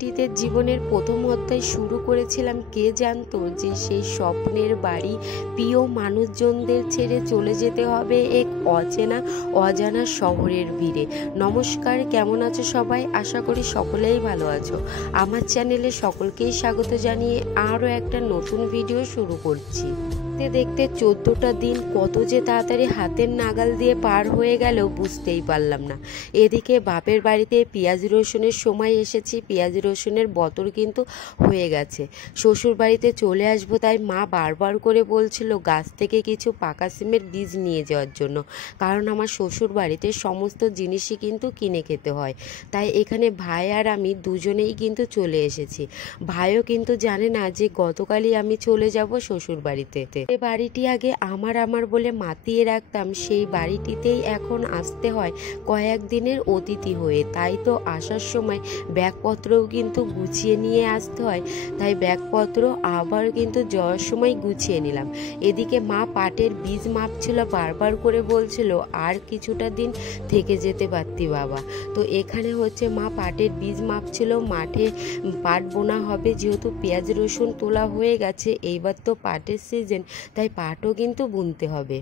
বাড়িটিতে জীবনের প্রথম অধ্যায় শুরু করেছিলাম কে জানতো যে সেই স্বপ্নের বাড়ি প্রিয় মানুষজনদের ছেড়ে চলে যেতে হবে এক অচেনা অজানা শহরের ভিড়ে। নমস্কার, কেমন আছো সবাই? আশা করি সকলেই ভালো আছো। আমার চ্যানেলে সকলকেই স্বাগত জানিয়ে আরও একটা নতুন ভিডিও শুরু করছি। দেখতে 14টা দিন কত যে তাড়াতাড়ি হাতের নাগাল দিয়ে পার হয়ে গেল বুঝতেই পারলাম না। এদিকে বাপের বাড়িতে পেঁয়াজ রসুনের সময় এসেছি, পেঁয়াজ রসুনের বতর কিন্তু হয়ে গেছে। শ্বশুর বাড়িতে চলে আসবো, তাই মা বারবার করে বলছিল গাছ থেকে কিছু পাকা সিমের বীজ নিয়ে যাওয়ার জন্য, কারণ আমার শ্বশুর বাড়িতে সমস্ত জিনিসই কিন্তু কিনে খেতে হয়। তাই এখানে ভাই আর আমি দুজনেই কিন্তু চলে এসেছি। ভাইও কিন্তু জানে না যে গতকালই আমি চলে যাব শ্বশুর বাড়িতে। যে বাড়িটি আগে আমার বলে মাতিয়ে রাখতাম, সেই বাড়িটিতেই এখন আসতে হয় কয়েকদিনের অতিথি হয়ে। তাই তো আসার সময় ব্যাগপত্রও কিন্তু গুছিয়ে নিয়ে আসতে হয়, তাই ব্যাগপত্র আবার কিন্তু যাওয়ার সময় গুছিয়ে নিলাম। এদিকে মা পাটের বীজ মাপছিল, বারবার করে বলছিল আর কিছুটা দিন থেকে যেতে পারতি বাবা। তো এখানে হচ্ছে মা পাটের বীজ মাপছিল, মাঠে পাট বোনা হবে, যেহেতু পেঁয়াজ রসুন তোলা হয়ে গেছে, এইবার তো পাটের সিজন, তাই পাটও কিন্তু বুনতে হবে।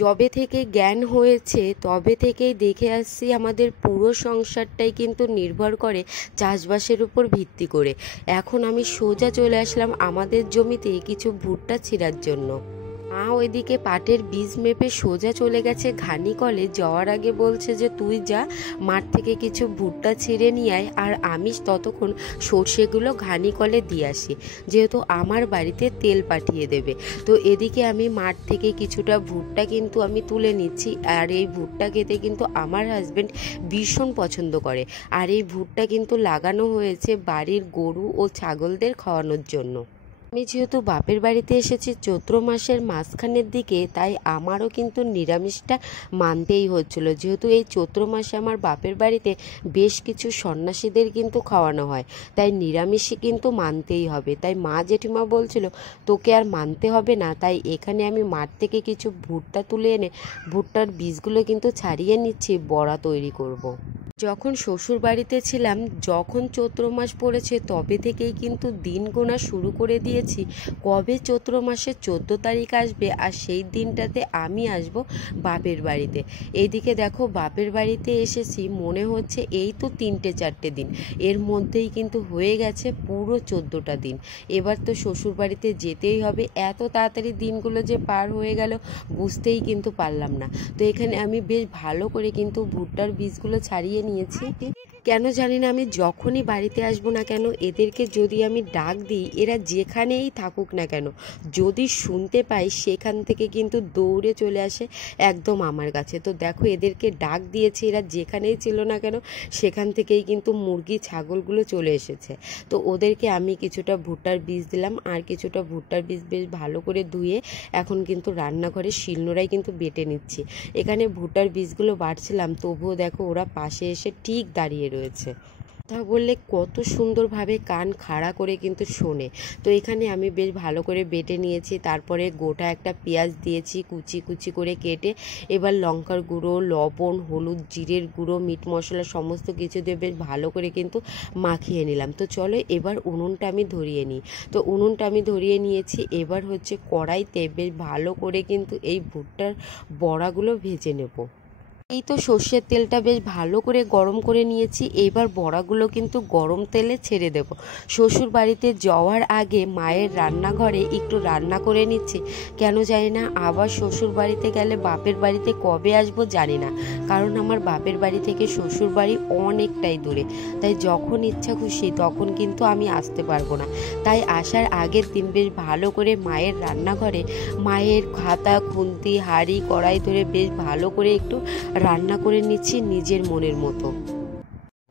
যবে থেকে জ্ঞান হয়েছে তবে থেকেই দেখে আসছি আমাদের পুরো সংসারটাই কিন্তু নির্ভর করে চাষবাসের উপর ভিত্তি করে। এখন আমি সোজা চলে আসলাম আমাদের জমিতে কিছু ভুট্টা ছিঁড়ার জন্য। মা ওইদিকে পাটের বীজ মেপে সোজা চলে গেছে ঘানি কলে। যাওয়ার আগে বলছে যে তুই যা মাঠ থেকে কিছু ভুট্টা ছিঁড়ে নিয়ে আয়, আর আমি ততক্ষণ সর্ষেগুলো ঘানি কলে দিয়ে আসি, যেহেতু আমার বাড়িতে তেল পাঠিয়ে দেবে। তো এদিকে আমি মাঠ থেকে কিছুটা ভুট্টা কিন্তু আমি তুলে নিচ্ছি, আর এই ভুট্টা খেতে কিন্তু আমার হাজব্যান্ড ভীষণ পছন্দ করে। আর এই ভুট্টা কিন্তু লাগানো হয়েছে বাড়ির গরু ও ছাগলদের খাওয়ানোর জন্য। আমি যেহেতু বাপের বাড়িতে এসেছি চৈত্র মাসের মাঝখানের দিকে, তাই আমারও কিন্তু নিরামিষটা মানতেই হচ্ছিল, যেহেতু এই চৈত্র মাসে আমার বাপের বাড়িতে বেশ কিছু সন্ন্যাসীদের কিন্তু খাওয়ানো হয়, তাই নিরামিষই কিন্তু মানতেই হবে। তাই মা জেঠিমা বলছিল তোকে আর মানতে হবে না। তাই এখানে আমি মাঠ থেকে কিছু ভুট্টা তুলে এনে ভুট্টার বীজগুলো কিন্তু ছাড়িয়ে নিচ্ছি, বড়া তৈরি করব। যখন শ্বশুর বাড়িতে ছিলাম, যখন চৈত্র মাস পড়েছে তবে থেকেই কিন্তু দিন গোনা শুরু করে দিয়েছি কবে চৈত্র মাসের 14 তারিখ আসবে, আর সেই দিনটাতে আমি আসব বাপের বাড়িতে। এইদিকে দেখো বাপের বাড়িতে এসেছি, মনে হচ্ছে এই তো 3-4 দিন, এর মধ্যেই কিন্তু হয়ে গেছে পুরো 14টা দিন। এবার তো শ্বশুর বাড়িতে যেতেই হবে। এত তাড়াতাড়ি দিনগুলো যে পার হয়ে গেল বুঝতেই কিন্তু পারলাম না। তো এখানে আমি বেশ ভালো করে কিন্তু ভুট্টার বীজগুলো ছাড়িয়ে নিয়েছি। কেন জানি না, আমি যখনই বাড়িতে আসবো না কেন, এদেরকে যদি আমি ডাক দিই, এরা যেখানেই থাকুক না কেন, যদি শুনতে পাই সেখান থেকে কিন্তু দৌড়ে চলে আসে একদম আমার কাছে। তো দেখো এদেরকে ডাক দিয়েছি, এরা যেখানেই ছিল না কেন সেখান থেকেই কিন্তু মুরগি ছাগলগুলো চলে এসেছে। তো ওদেরকে আমি কিছুটা ভুট্টার বীজ দিলাম, আর কিছুটা ভুট্টার বীজ বেশ ভালো করে ধুয়ে এখন কিন্তু রান্নাঘরে শিলনোড়ায় কিন্তু বেটে নিচ্ছি। এখানে ভুট্টার বীজগুলো বাটছিলাম, তবুও দেখো ওরা পাশে এসে ঠিক দাঁড়িয়ে রয়েছে। কথা বললে কত সুন্দরভাবে কান খাড়া করে কিন্তু শোনে। তো এখানে আমি বেশ ভালো করে বেটে নিয়েছি, তারপরে গোটা একটা পেঁয়াজ দিয়েছি কুচি কুচি করে কেটে। এবার লঙ্কার গুঁড়ো, লবণ, হলুদ, জিরের গুঁড়ো, মিট মশলা সমস্ত কিছু দিয়ে বেশ ভালো করে কিন্তু মাখিয়ে নিলাম। তো চলো এবার উনুনটা আমি ধরিয়ে নিই। তো উনুনটা আমি ধরিয়ে নিয়েছি, এবার হচ্ছে কড়াইতে বেশ ভালো করে কিন্তু এই ভুট্টার বড়াগুলো ভেজে নেব। এই তো সর্ষের তেলটা বেশ ভালো করে গরম করে নিয়েছি, এইবার বড়াগুলো কিন্তু গরম তেলে ছেড়ে দেব। শ্বশুর বাড়িতে যাওয়ার আগে মায়ের রান্নাঘরে একটু রান্না করে নিচ্ছি। কেন জানি না, আবার শ্বশুর বাড়িতে গেলে বাপের বাড়িতে কবে আসবো জানি না, কারণ আমার বাপের বাড়ি থেকে শ্বশুর বাড়ি অনেকটাই দূরে। তাই যখন ইচ্ছা খুশি তখন কিন্তু আমি আসতে পারবো না। তাই আসার আগের দিন বেশ ভালো করে মায়ের রান্নাঘরে মায়ের খাতা, খুন্তি, হাঁড়ি, কড়াই ধরে বেশ ভালো করে একটু রান্না করে নিচ্ছি নিজের মনের মতো।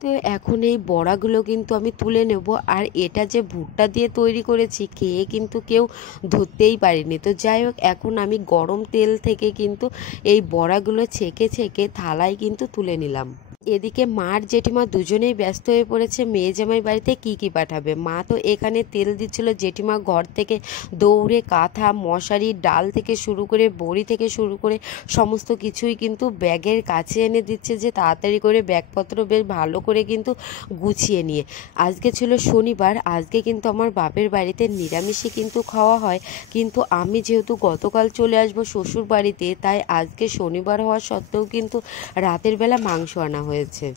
তো এখন এই বড়াগুলো কিন্তু আমি তুলে নেব, আর এটা যে ভুট্টা দিয়ে তৈরি করেছি খেয়ে কিন্তু কেউ ধরতেই পারেনি। তো যাই হোক, এখন আমি গরম তেল থেকে কিন্তু এই বড়াগুলো ছেঁকে ছেঁকে থালায় কিন্তু তুলে নিলাম। এদিকে মার জেঠিমা দুজনেই ব্যস্ত হয়ে পড়েছে মেয়ে জামাই বাড়িতে কি কি পাঠাবে। মা তো এখানে তেল দিচ্ছিল, জেঠিমা ঘর থেকে দৌড়ে কাঁথা, মশারি, ডাল থেকে শুরু করে বড়ি থেকে শুরু করে সমস্ত কিছুই কিন্তু ব্যাগের কাছে এনে দিচ্ছে, যে তাড়াতাড়ি করে ব্যাগপত্র বেশ ভালো করে কিন্তু গুছিয়ে নিয়ে। আজকে ছিল শনিবার, আজকে কিন্তু আমার বাপের বাড়িতে নিরামিষই কিন্তু খাওয়া হয়, কিন্তু আমি যেহেতু গতকাল চলে আসবো শ্বশুর বাড়িতে, তাই আজকে শনিবার হওয়া সত্ত্বেও কিন্তু রাতের বেলা মাংস আনা হয়েছে।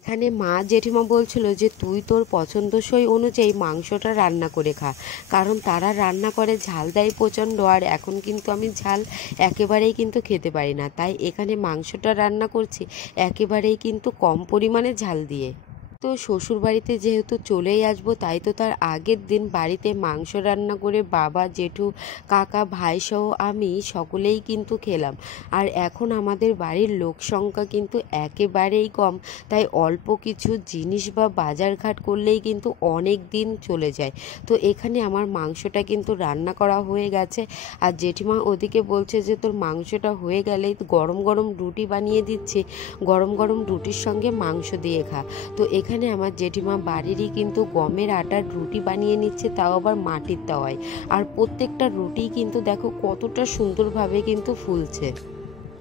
এখানে মা জেঠিমা বলছিল যে তুই তোর পছন্দসই অনুযায়ী মাংসটা রান্না করে খা, কারণ তারা রান্না করে ঝাল দেয় প্রচণ্ড, আর এখন কিন্তু আমি ঝাল একেবারেই কিন্তু খেতে পারি না, তাই এখানে মাংসটা রান্না করছি একেবারেই কিন্তু কম পরিমাণে ঝাল দিয়ে। তো শ্বশুর বাড়িতে যেহেতু চলেই আসবো, তাই তো তার আগের দিন বাড়িতে মাংস রান্না করে বাবা, জেঠু, কাকা, ভাইসহ আমি সকলেই কিন্তু খেলাম। আর এখন আমাদের বাড়ির লোক সংখ্যা কিন্তু একেবারেই কম, তাই অল্প কিছু জিনিস বা বাজারঘাট করলেই কিন্তু অনেক দিন চলে যায়। তো এখানে আমার মাংসটা কিন্তু রান্না করা হয়ে গেছে, আর জেঠিমা ওদিকে বলছে যে তোর মাংসটা হয়ে গেলেই গরম গরম রুটি বানিয়ে দিচ্ছে, গরম গরম রুটির সঙ্গে মাংস দিয়ে খা। তো এখানে আমার জেঠিমা বাড়িরই কিন্তু গমের আটার রুটি বানিয়ে নিচ্ছে, তাও আবার মাটির তাওয়ায়, আর প্রত্যেকটা রুটি কিন্তু দেখো কতটা সুন্দরভাবে কিন্তু ফুলছে।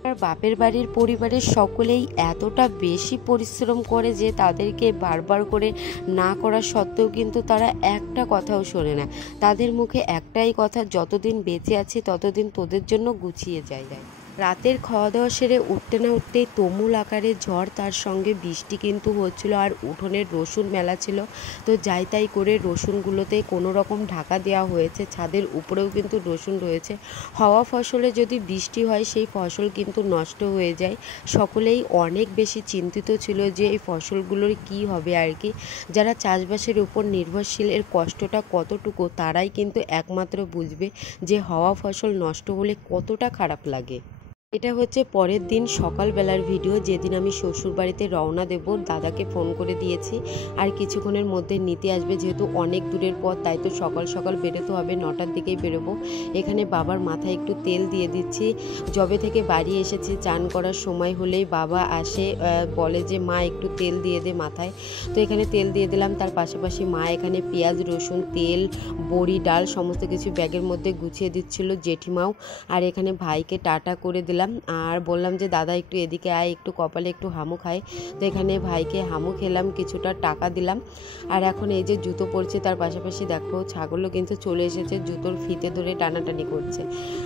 আর বাপের বাড়ির পরিবারের সকলেই এতটা বেশি পরিশ্রম করে যে তাদেরকে বারবার করে না করা সত্ত্বেও কিন্তু তারা একটা কথাও শোনে না। তাদের মুখে একটাই কথা, যতদিন বেঁচে আছি ততদিন তোদের জন্য গুছিয়ে যায়। রাতের খাওয়া দাওয়া সেরে উঠতে না উঠতেই তুমুল আকারে ঝড়, তার সঙ্গে বৃষ্টি কিন্তু হচ্ছিল, আর উঠোনের রসুন মেলা ছিল। তো যাই তাই করে রসুনগুলোতে কোনো রকম ঢাকা দেওয়া হয়েছে, ছাদের উপরেও কিন্তু রসুন রয়েছে। হওয়া ফসলে যদি বৃষ্টি হয় সেই ফসল কিন্তু নষ্ট হয়ে যায়। সকলেই অনেক বেশি চিন্তিত ছিল যে এই ফসলগুলোর কি হবে আর কি। যারা চাষবাসের উপর নির্ভরশীল, এর কষ্টটা কতটুকু তারাই কিন্তু একমাত্র বুঝবে যে হওয়া ফসল নষ্ট হলে কতটা খারাপ লাগে। এটা হচ্ছে পরের দিন সকালবেলার ভিডিও, যেদিন আমি শ্বশুর বাড়িতে রওনা দেব। দাদাকে ফোন করে দিয়েছি আর কিছুক্ষণের মধ্যে নিতে আসবে, যেহেতু অনেক দূরের পথ, তাই তো সকাল সকাল বেরোতে হবে, 9টার দিকেই বেরোবো। এখানে বাবার মাথায় একটু তেল দিয়ে দিচ্ছি। যবে থেকে বাড়ি এসেছি চান করার সময় হলেই বাবা আসে, বলে যে মা একটু তেল দিয়ে দে মাথায়। তো এখানে তেল দিয়ে দিলাম, তার পাশাপাশি মা এখানে পেঁয়াজ, রসুন, তেল, বড়ি, ডাল সমস্ত কিছু ব্যাগের মধ্যে গুছিয়ে দিচ্ছিল, জেঠিমাও। আর এখানে ভাইকে টাটা করে দিলাম, আর বললাম যে দাদা একটু এদিকে আয়, একটু কপালে একটু হামু খাই। তো এখানে ভাইকে হামু খেলাম, কিছুটা টাকা দিলাম। আর এখন এই যে জুতো পরছে, তার পাশাপাশি দেখো ছাগলও কিন্তু চলে এসেছে, জুতোর ফিতে ধরে টানাটানি করছে।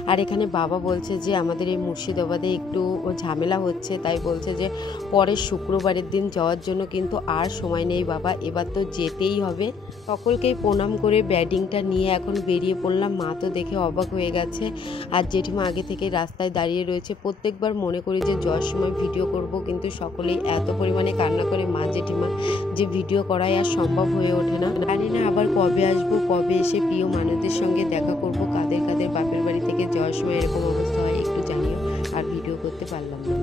আর এখানে বাবা বলছে যে আমাদের এই মুর্শিদাবাদে একটু ঝামেলা হচ্ছে, তাই বলছে যে পরের শুক্রবারের দিন যাওয়ার জন্য কিন্তু আর সময় নেই বাবা, এবার তো যেতেই হবে। সকলকেই প্রণাম করে ব্যাডিংটা নিয়ে এখন বেরিয়ে পড়লাম। মা তো দেখে অবাক হয়ে গেছে, আর জেঠিমা আগে থেকে রাস্তায় দাঁড়িয়ে রয়েছে। প্রত্যেকবার মনে করি যে যাওয়ার সময় ভিডিও করব, কিন্তু সকলেই এত পরিমাণে কান্না করে মা জেঠিমা যে ভিডিও করাই আর সম্ভব হয়ে ওঠে না। জানি না আবার কবে আসবো, কবে এসে প্রিয় মানুষদের সঙ্গে দেখা করব। কাদের কাদের বাপের বাড়ি থেকে যাওয়ার সময় এরকম অবস্থা হয় একটু জানিও, আর ভিডিও করতে পারলাম না।